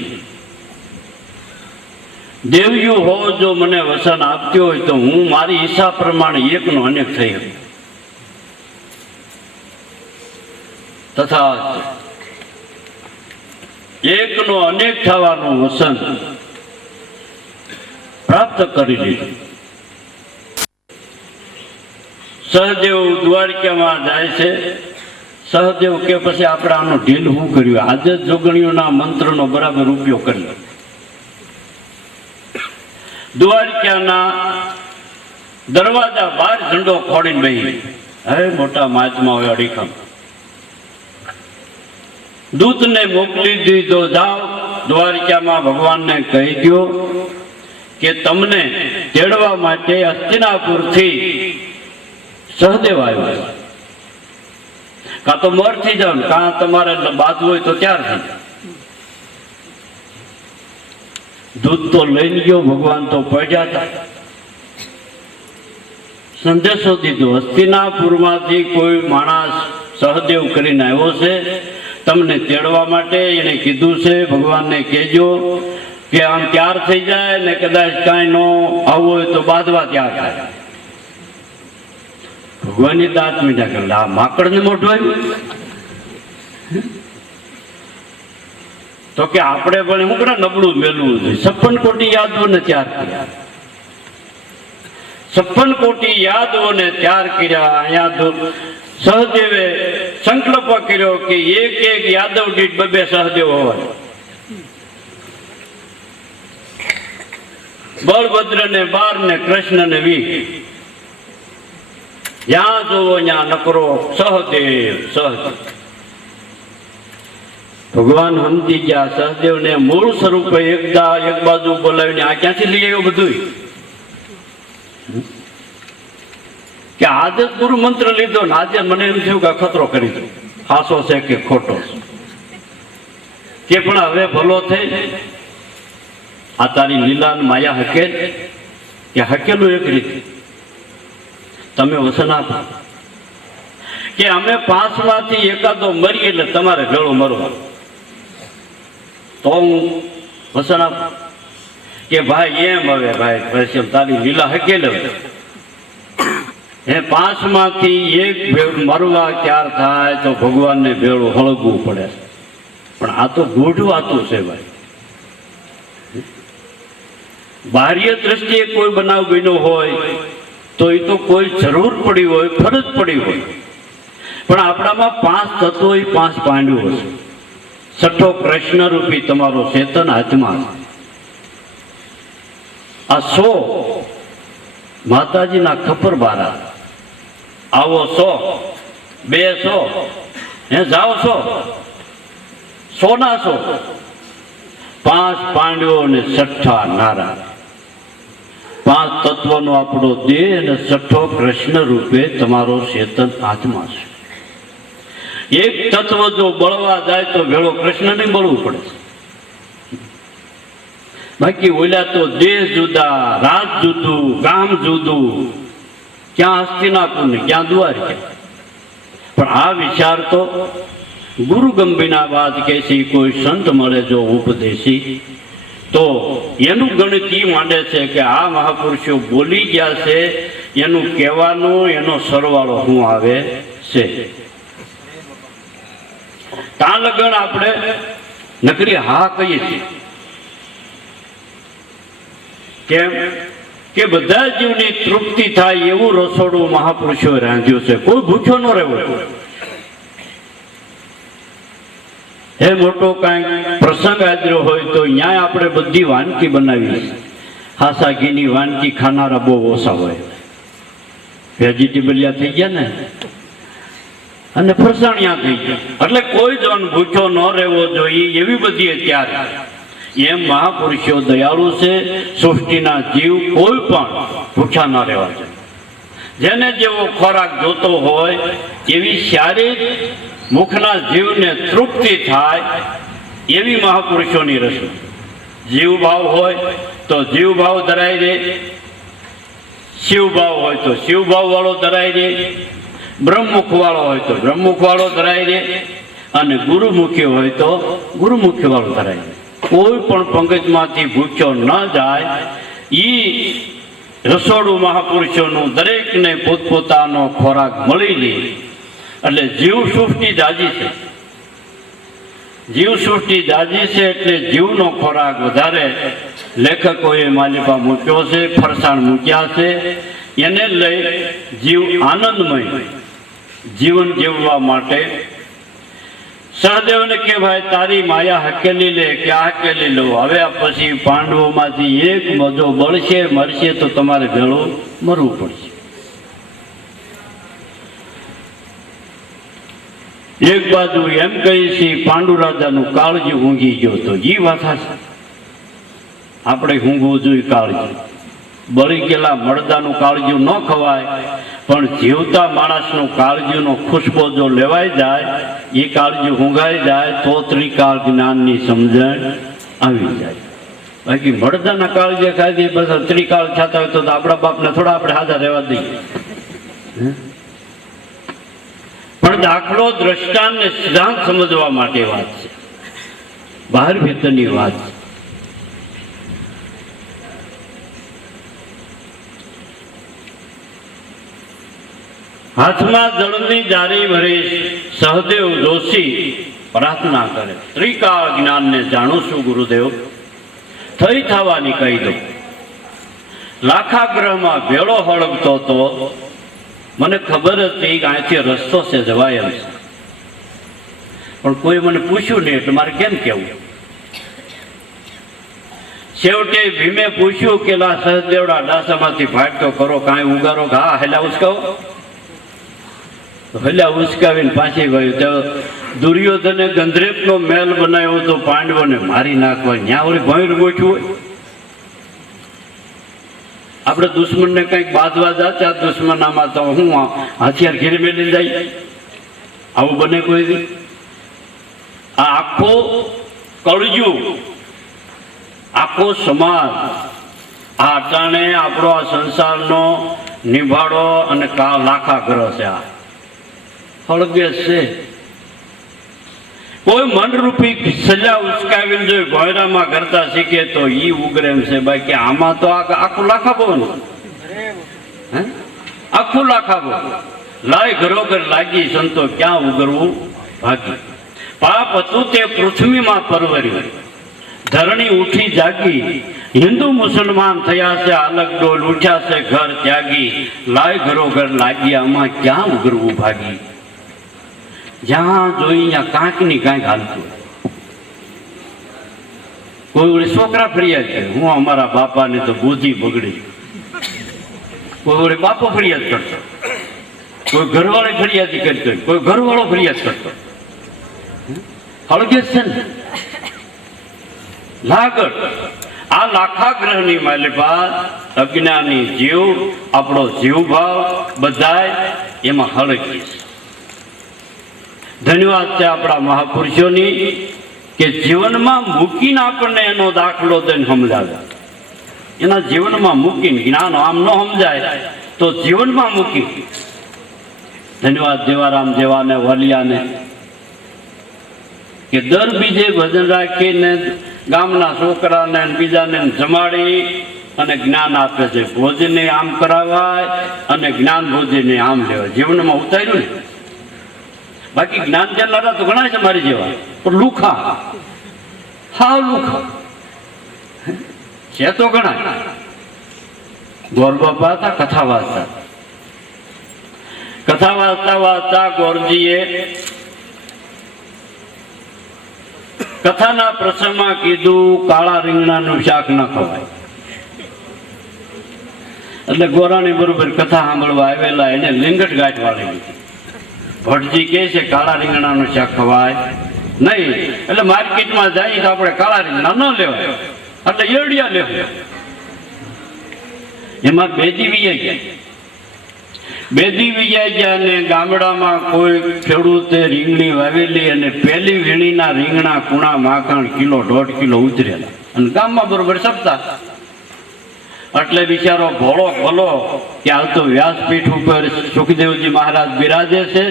દેવ્યું હો જો મને વસન આપતી હોય તો હું મારી ઈચ્છા પ્રમાણે એકનો અનેક થઈ હતી. તથા એકનો અનેક થવાનું વસન પ્રાપ્ત કરી લીધું. સહદેવ દ્વારકામાં જાય છે. સહદેવ કે પછી આપણે આનો ઢીલ શું કર્યું? આજે જ જોગણીઓના મંત્રનો બરાબર ઉપયોગ કર્યો. દ્વારકાના દરવાજા બહાર ઝંડો ખોડીને બેહી. હવે મોટા મહાત્મા હોય અડીખમ દૂતને મોકલી દીધો, જાઓ દ્વારકામાં ભગવાનને કહી દો કે તમને તેડવા માટે હસ્તિનાપુરથી સહદેવ આવ્યો. કાં તો મોર થઈ જાવ, કાં તમારે બાજુ હોય તો ત્યારથી. દૂત તો લઈને ગયો, ભગવાન તો પડ્યા હતા. સંદેશો દીધો, હસ્તિનાપુરમાંથી કોઈ માણસ સહદેવ કરીને આવ્યો છે તમને તેડવા માટે. એને કીધું છે ભગવાનને કહેજો કે આમ તૈયાર થઈ જાય ને કદાચ કાંઈ ન આવવું હોય તો બાંધવા તૈયાર થાય. ભગવાનની દાંત મીઠા કરે, આ માકડને મોઢું આવ્યું. તો કે આપણે પણ એમ કરે નબળું મેળવું જોઈએ. 56 કોટી યાદવોને તૈયાર કર્યા. 56 કોટી યાદવોને તૈયાર કર્યા. અહીંયા સહદેવે સંકલ્પ કર્યો કે એક યાદવ દીઠ 2 સહદેવ હોવા. બળભદ્ર ને 12 ને કૃષ્ણ ને 20. જ્યાં જોવો ત્યાં નકરો સહદેવ સહદેવ. ભગવાન સમજી ગયા સહદેવ ને મૂળ સ્વરૂપે એક બાજુ બોલાવીને આ ક્યાંથી લઈ આવ્યો બધું? કે આજે ગુરુ મંત્ર લીધો ને આજે મને એમ થયું કે ખતરો કરી દો, હાસો છે કે ખોટો કે પણ હવે ભલો થઈ. આ તારી લીલા માયા હકેલ કે હકેલું એક રીતે તમે વસન આપો કે અમે 5 માંથી એકાદો મરી એટલે તમારે ભેળો મરવા તો હું વસન આપું. કે ભાઈ એમ હવે ભાઈ પછી તારી લીલા હકેલ હે 5 માંથી એક મરવા ક્યાર થાય તો ભગવાનને ભેળું હળગવું પડે. પણ આ તો ગૂઢ વાતું છે ભાઈ. બાહ્ય દ્રષ્ટિએ કોઈ બનાવ બન્યો હોય તો એ તો કોઈ જરૂર પડી હોય, ફરજ પડી હોય. પણ આપણામાં 5 તત્વો, 5 પાંડવો છે. છઠ્ઠો કૃષ્ણ રૂપી તમારો ચેતન હાથમાં. આ 100 માતાજીના ખપર બારા. આવો 100, 200, હે જાઓ 100, 100 ના 100. 5 પાંડવો ને છઠ્ઠા નારા. 5 તત્વનો આપણો દેહ અને છઠ્ઠો કૃષ્ણ રૂપે તમારો ચેતન હાથમાં છે. એક તત્વ જો બળવા જાય તો ભેળો કૃષ્ણને બળવું પડે. બાકી ઓલા તો દેહ જુદા, રાજ જુદું, ગામ જુદું, ક્યાં હસ્તિનાપુર ને ક્યાં દ્વારકા. પણ આ વિચાર તો ગુરુ ગંભીરના વાત કે છે, કોઈ સંત મળે જો ઉપદેશી તો એનું ગણિત ઈ માંડે છે કે આ મહાપુરુષો બોલી ગયા છે, એનું કહેવાનું એનો સરવાળો શું આવે છે. ત્યાં લગન આપણે નકરી હા કહીએ છીએ. કેમ કે બધા જીવની તૃપ્તિ થાય એવું રસોડું મહાપુરુષોએ રાંધ્યું છે. કોઈ ભૂખ્યો ન રહેવો. હે મોટો કાંઈક પ્રસંગ આદર્યો હોય તો ન્યાય આપણે બધી વાનગી બનાવી. હાસા ઘીની વાનગી ખાનારા બહુ ઓછા હોય. વેજીટેબલિયા થઈ ગયા ને અને ફરસાણિયા થઈ ગયા. એટલે કોઈ જણ ભૂખ્યો ન રહેવો જોઈએ એવી બધી અત્યારે. એમ મહાપુરુષો દયાળુ છે. સૃષ્ટિના જીવ કોઈ પણ ભૂખ્યા ન રહેવા જોઈએ. જેને જેવો ખોરાક જોતો હોય એવી શારીરિક મુખના જીવને તૃપ્તિ થાય એવી મહાપુરુષોની રસોઈ. જીવ ભાવ હોય તો જીવ ભાવ ધરાઈ દે, શિવ ભાવ હોય તો શિવ ભાવ વાળો ધરાઈ દે, બ્રહ્મમુખ વાળો હોય તો બ્રહ્મમુખ વાળો ધરાઈ દે, અને ગુરુમુખી હોય તો ગુરુમુખી વાળો ધરાઈ દે. કોઈ પણ પંકજમાંથી ભૂખ્યો ન જાય. ઈ રસોડું મહાપુરુષોનું દરેકને પોતપોતાનો ખોરાક મળી લે. એટલે જીવ સૃષ્ટિ જાજી છે. જીવ સૃષ્ટિ જાજી છે એટલે જીવનો ખોરાક વધારે લેખકોએ માલિપા મૂક્યો છે, ફરસાણ મૂક્યા છે. એને લઈ જીવ આનંદમય જીવન જીવવા માટે સહદેવને કે ભાઈ તારી માયા હકેલી લે કે આ હકેલી લો. હવે પછી પાંડવોમાંથી એક જો બળશે મરશે તો તમારે ભેળું મરવું પડશે. એક બાજુ એમ કહી છે પાંડુ રાજાનું કાળજી ઊંઘી ગયો તો એ વાત છે. આપણે ઊંઘવું જોઈએ કાળજી. બળી ગયેલા મરદાનું કાળજું ન ખવાય, પણ જીવતા માણસનું કાળજુનો ખુશ્બો જો લેવાઈ જાય, એ કાળજું ઊંઘાઈ જાય તો ત્રિકાળ જ્ઞાનની સમજણ આવી જાય. બાકી મરદાના કાળજે ખાઈ દઈએ બસ ત્રિકાળ થતા હોય તો આપણા બાપને થોડા આપણે હાજર રહેવા દઈએ. પણ દાખલો દ્રષ્ટાંત ને સિદ્ધાંત સમજવા માટે વાત છે, બહાર ભીતરની વાત છે. હાથમાં જળની જારી ભરી સહદેવ જોશી પ્રાર્થના કરે, ત્રિકાળ જ્ઞાનને જાણું છું ગુરુદેવ, થઈ થવાની કહી દો. લાખાગ્રહમાં ભેળો હળગતો તો મને ખબર હતી કે અહીંથી રસ્તો છે જવાય એમ છે, પણ કોઈ મને પૂછ્યું નહીં એટલે મારે કેમ કેવું. છેવટે ભીમે પૂછ્યું કે લા સહદેવડા ડાસામાંથી ફાટતો કરો, કાંઈ ઉગારો. હા હેલા ઉસકાવો. હેલા ઉસકાવીને પાછી ગયું. તો દુર્યોધને ગંધરેપનો મહેલ બનાવ્યો તો પાંડવોને મારી નાખવા. ત્યાં ઓલી ભોંયર ગોઠવું હોય. આપણે દુશ્મનને કંઈક બાંધવા જાતા દુશ્મનામાં તો હું હથિયાર ઘેરી મેલી જાય. આવું બને કોઈ? આ આખો કળજું, આખો સમાજ આ અટાણે આપણો આ સંસારનો નિભાડો અને લાખાગ્રહ છે. આ હળગે છે કોઈ મનરૂપી સજા ઉચકાવીને જો ભોયરામાં કરતા શીખે તો ઈ ઉગરે એમ છે. બાકી આમાં તો આખું લાખાબો ને, આખું લાખાબો લાય ઘરોઘર લાગી સંતો ક્યાં ઉગરવું ભાગી. પાપ હતું તે પૃથ્વીમાં પરવર્યું, ધરણી ઉઠી જાગી. હિન્દુ મુસલમાન થયા છે અલગ ડોલ, ઉઠ્યા છે ઘર ત્યાગી. લાય ઘરોઘર લાગી આમાં ક્યાં ઉગરવું ભાગી. જ્યાં જોઈ ત્યાં કાંક ની કાંઈક હાલતું. કોઈ ઓળી છોકરા ફરિયાદ કરે, હું અમારા બાપાને તો બુદ્ધિ બગડી. કોઈ ઓળી બાપો ફરિયાદ કરતો, કોઈ ઘરવાળી ફરિયાદી કરતો, કોઈ ઘરવાળો ફરિયાદ કરતો. હળગે છે ને લાગડ. આ લાખા ગ્રહની માલિપા અજ્ઞાની જીવ, આપણો જીવ ભાવ બધાય એમાં હળગી છે. ધન્યવાદ છે આપણા મહાપુરુષોની કે જીવનમાં મૂકીને આપણને એનો દાખલો દઈને સમજાવે. એના જીવનમાં મૂકીને, જ્ઞાન આમ ન સમજાય તો જીવનમાં મૂકી. ધન્યવાદ દેવારામ જેવાને, વલિયાને કે દર બીજે ભજન રાખીને ગામના છોકરાને બીજાને જમાડી અને જ્ઞાન આપે છે. ભોજને આમ કરાવાય અને જ્ઞાન ભોજને આમ લેવાય. જીવનમાં ઉતાર્યું ને. બાકી જ્ઞાન દેનારા તો ઘણા છે મારી જેવા, પણ લુખા, હા લુખા છે તો ઘણા. ગોરબાપા હતા કથા વાંચતા. કથા વાંચતા વાંચતા ગોરજીએ કથાના પ્રસંગમાં કીધું કાળા રીંગણાનું શાક ન ખવાય. એટલે ગોરાણી બરોબર કથા સાંભળવા આવેલા એને લીંગટ ગાંઠ વાળી દીધી. ભટજી કહે છે કાળા રીંગણાનું શાક ખવાય નહીં. એટલે માર્કેટમાં જાય તો આપણે કાળા રીંગણા ન લેવાય, એટલે એડિયા લેવાય. એમાં બેદી વિયાઈ ગયા. બેદી વિયાઈ ગયા ને ગામડામાં કોઈ ખેડૂતે રીંગણી વાવેલી અને પહેલી વીણીના રીંગણા કુણા માખણ કિલો 1.5 કિલો ઉતરેલા અને ગામમાં બરોબર સપતા. એટલે બિચારો ભોળો ભલો કે હાલ તો વ્યાસપીઠ ઉપર સુખદેવજી મહારાજ બિરાજે છે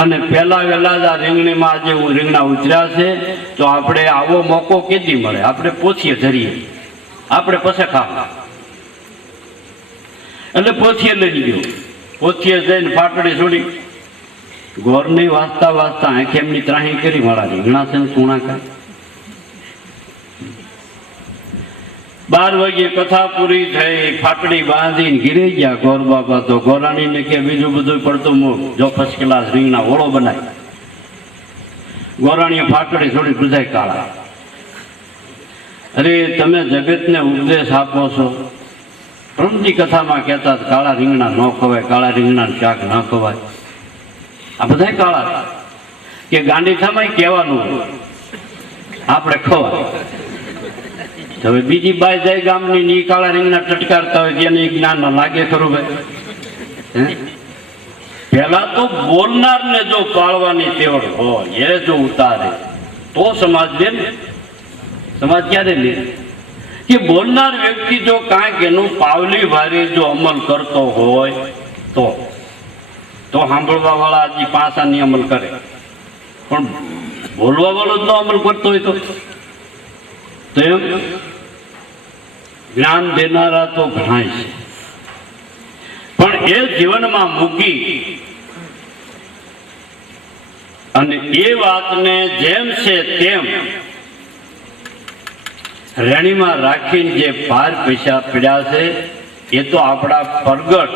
અને પહેલા વહેલા જ આ રીંગણીમાં આજે રીંગણા ઉતર્યા છે, તો આપણે આવો મોકો કેદી મળે, આપણે પોથીએ ધરીએ, આપણે પછી ખાવા. એટલે પોથીએ લઈ ગયો. પોથીએ જઈને પાટડી છોડી. ગોરની વાંચતા વાંચતા આંખે એમની ત્રાહી કરી, મારા રીંગણા છે ને સુણા કાંઈ. 12 વાગ્યે કથા પૂરી થઈ, ફાટડી બાંધીને ઘીરે ગયા ગોર બાપા. તો ગોરાણીને કે બીજું બધું પડતું મૂળ, જો ફર્સ્ટ ક્લાસ રીંગણા ઓળો બનાય. ગોરાણીએ ફાટડી છોડી બધા કાળા. અરે તમે જગતને ઉપદેશ આપો છો. પ્રમજી કથામાં કહેતા કાળા રીંગણા ન ખવાય, કાળા રીંગણા શાક ન ખવાય. આ બધા કાળા કે ગાંડીથામાં કહેવાનું આપણે ખવાય. હવે બીજી બાઈ જાય ગામની ની કાળા રીંગણા ટટકારતા હોય એને જ્ઞાન ન લાગે ખરું ભાઈ. પેલા તો બોલનારને જો પાળવાની તેવડ હોય, એ જો ઉતારે તો સમાજ લે ને. સમાજ ક્યારે લે? કે બોલનાર વ્યક્તિ જો કાંઈક એનું પાવલી ભારે જો અમલ કરતો હોય તો સાંભળવા વાળા હજી પાસાની અમલ કરે, પણ બોલવા વાળો જ અમલ કરતો હોય તો એમ જ્ઞાન દેનારા તો ઘણા છે, પણ એ જીવનમાં મૂકી અને એ વાતને જેમ છે તેમ રેણીમાં રાખીને જે પાર પૈસા પડ્યા છે એ તો આપણા પ્રગટ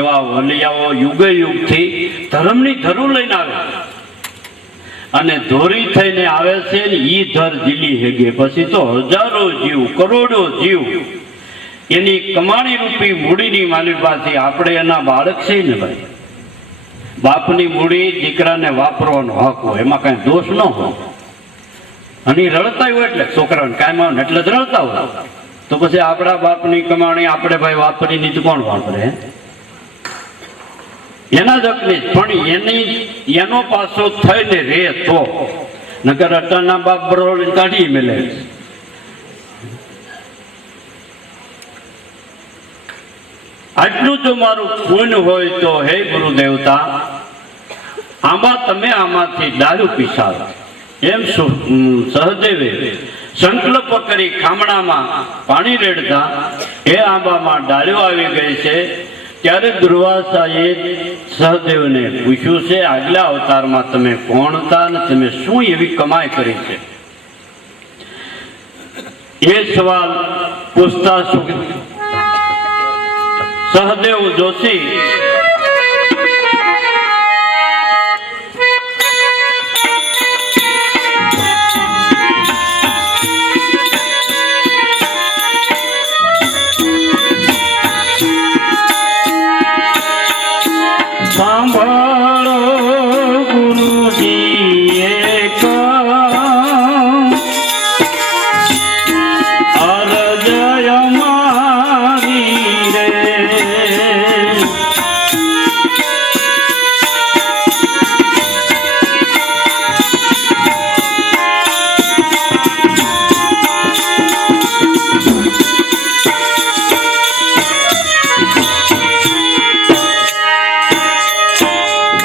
એવા વલિયાઓ યુગે યુગથી ધર્મની ધરું લઈને આવે અને ધોરી થઈને આવે છે ને ઈ ધર જીલી હેગે. પછી તો હજારો જીવ, કરોડો જીવ એની કમાણી રૂપી મૂડીની માલિકાથી આપણે એના બાળક છે ને ભાઈ. બાપની મૂડી દીકરાને વાપરવાનો હક હોય, એમાં કઈ દોષ ન હોય. અને રડતા હોય એટલે છોકરાઓને કાયમ આવે એટલે જ રડતા હોય. તો પછી આપણા બાપની કમાણી આપણે ભાઈ વાપરી નહીં કોણ વાપરે? એના જ હકની. પણ એનો પાછો થઈને રે તો નકર અટાના બાપ બરોબર કાઢી મેલે. આટલું જો મારું પુણ્ય હોય તો હે ગુરુ દેવતા આંબા તમે આમાંથી ડાળું પીસાડો. એમ સહદેવે સંકલ્પ કરી ખામણામાં પાણી રેડતા એ આંબામાં ડાળીઓ આવી ગઈ છે. ત્યારે દુર્વાસાએ સહદેવને પૂછ્યું છે, આગલા અવતારમાં તમે કોણ હતા અને તમે શું એવી કમાઈ કરી છે? એ સવાલ પૂછતા સહદેવ જોશી સાંભળો ગુરુજી એક અરજય મારી રે.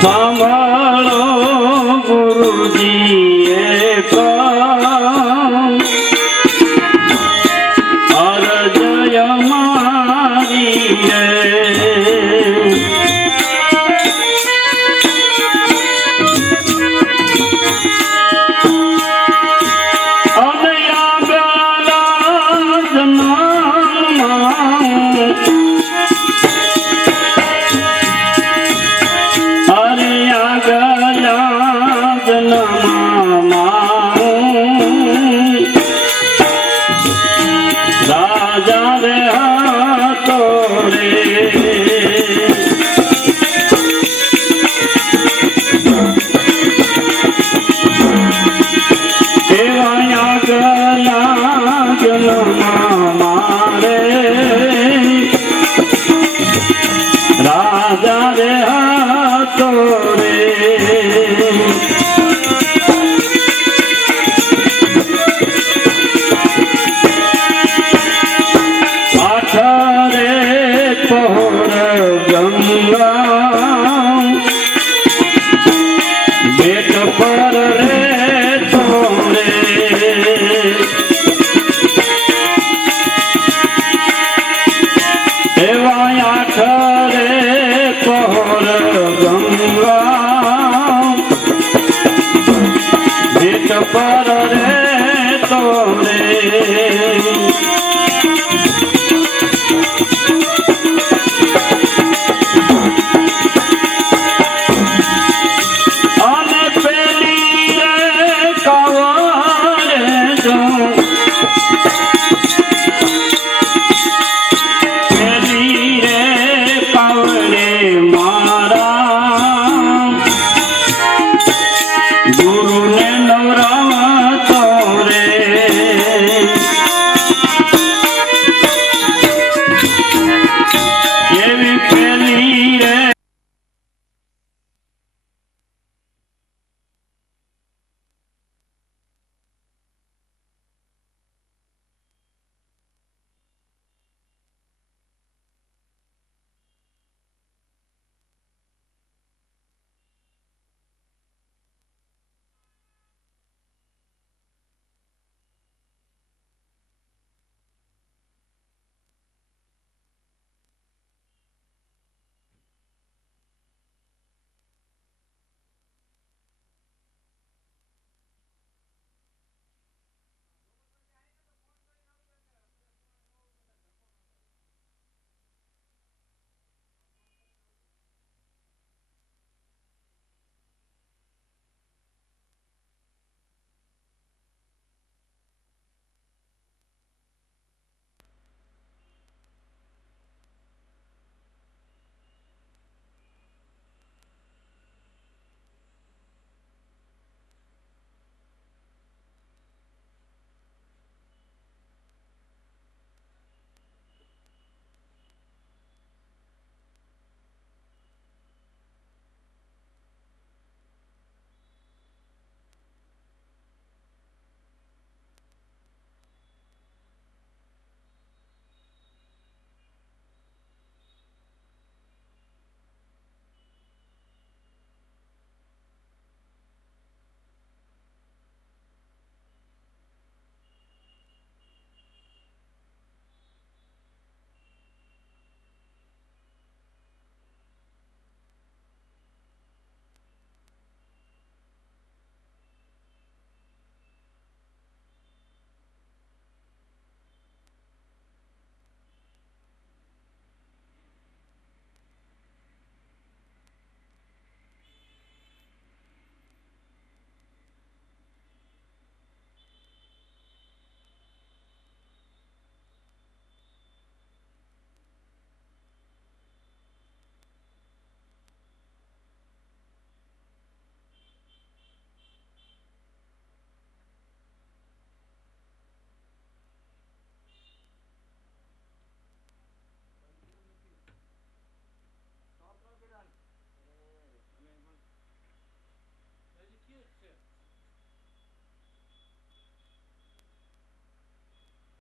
સાંભળો ગુરુજી એક અરજય મારી રે. રાજા રે હાથો રે